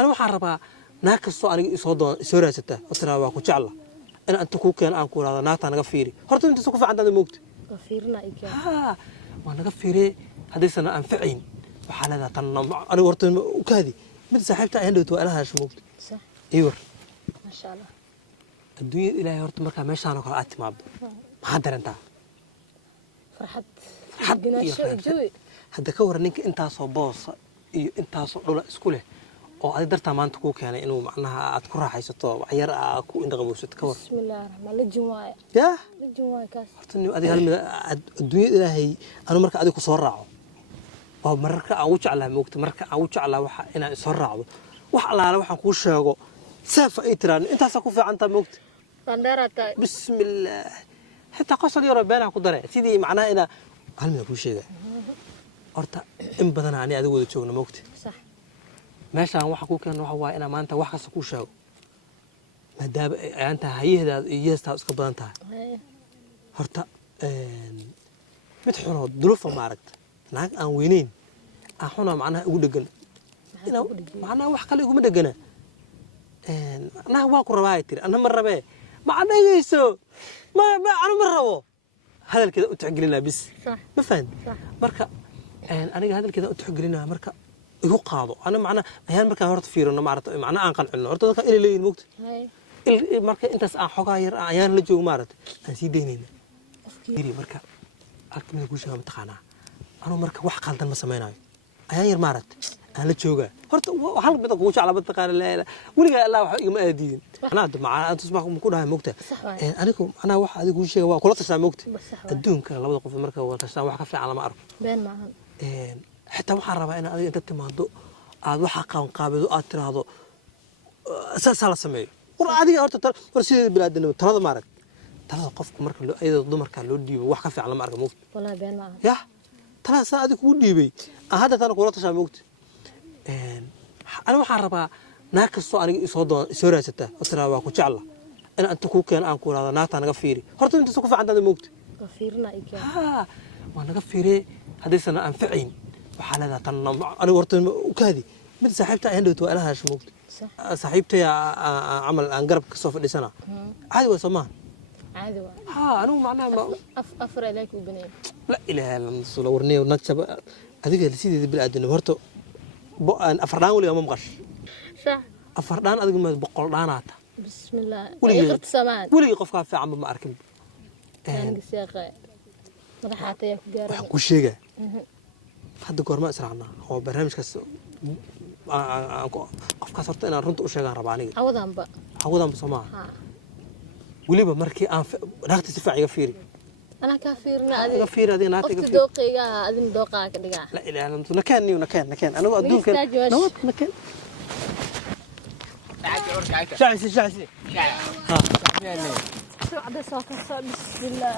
أنا وحربها ناقص أنا صودا سورة ستة وترى واقو شعلا أنا أنت كوكين أنكو هذا ناقص أنا قفيري هرت أنت سوف عندنا الموت غفيرنا إيجا وأنا قفيري هذه سنة أنفعين وحالنا تنم أنا ورت وكذي مثل صاحبتي عنده وأنا هاش موت صح أيوه ما شاء الله الدنيا إلهي هرت مركا ماشي أنا قرأت مع ما حدا أنت فرحت حد شو جوي هذا كور إنك أنت صباص أنت صدق سكوله أو أقدر تمان تكوك يعني إنه معناها أذكرها حيث عيار أكو إن غبوس تكور بسم الله الرحمن للجماعة يا للجماعة كاس هرتني أدي الدنيا إلهي أنا مركا أديك صرعه أو مركا أوجع على موقت مركا أوجع على وح إن صرعه وح على وح كوش هو سافة إتران أنت سكوف عن موقت فندرة بسم الله حتى قصر يرى بينها قدرة سيدي معناه إن هل من كل شيء ده أرتا إن بدنا عني أدي وده شغل موقت صح meeshaan waxa ku keenay waxa waa ina maanta wax kasta ku sheego maadaama aanta hay'ada yeestaa iska badan tahay horta mid xuno duruuf ma aragta naag aan weyneyn aan xuna macnaha ugu dhagan ina macnaha wax kale ugu dhagana macnaha waa ku rabaa tir ana ma rabee ma cadayso ma ana ma rabo hadalkeeda u tixgelinaa bis ma fahant marka aniga hadalkeeda u tixgelinaa marka igu qaado ana macna ayaan markaa horta fiirino maaragtay macna aan qancino horta dadka inay leeyihiin mugta marka intaas aan xogaa yar ayaan la joogo maaragtay aan sii deynayna fiiri marka halkamida guusha ma taqaanaa anu marka wax qaldan ma samaynayo ayaan yar maaragtay aan la joogaa horta hal mid ku jeclaa ma taqaan la waliga Allah wax igama aadiin ana macna tusbax ku dhahay mugta anigu ana wax adigu sheega waa kula tashaa mugta adduunka labada qof marka wada tashaa wax ka fiican lama arko been maahan حتى waxaan rabaa in aad inta timaado aad waxa qaabado aad tiraahdo asaas la sameeyo war adiga horta war sidii bilaadana talada ma arag talada qofku marka loo ayado dumarka loo dhiibo wax ka fiican lama arag moogta wala been ma ya talada saa adiga ku dhiibay hadda tan kula tashaa moogta ana waxaan rabaa naaqso aniga soo raasata oo tiraahdo waa ku jecla in anta ku keen aan ku raado naagta naga fiiri horta inta soo ku fiican dad moogta غفيرنا إيجا waa naga fiiri hadii sana anfaciin وحالنا تنم أنا ورت وكذي مثل صاحبتي عنده وأنا هاش موت صاحبتي عمل أنقرب كسوف لسنة عادي وسمان عادي أنا معناه أفر إليك وبنين لا إله إلا الله صورني ونكتب هذيك اللي سيدي بالعدن ورته أفردان ولا ما مغش صح أفردان أدق ما بقولانات بسم الله يقرط سمان ولا يقف في عم ما أركب أنا قصيغة مضحاتي كجارة كل شيء hadda goorma israacna oo barnaamijkaas qofkaas horta inaan runta u sheegaan rabaa aniga awadanba Soomaa waliba markii aan naagta si fiican iga fiiri ana ka fiirna adiga fiiri adiga naagta iga fiiri dooqayga adin dooqaa ka dhigaa la ilaaha illa anta nakeen anigu adduunka nabad nakeen شعسي ها شو عدساك بسم الله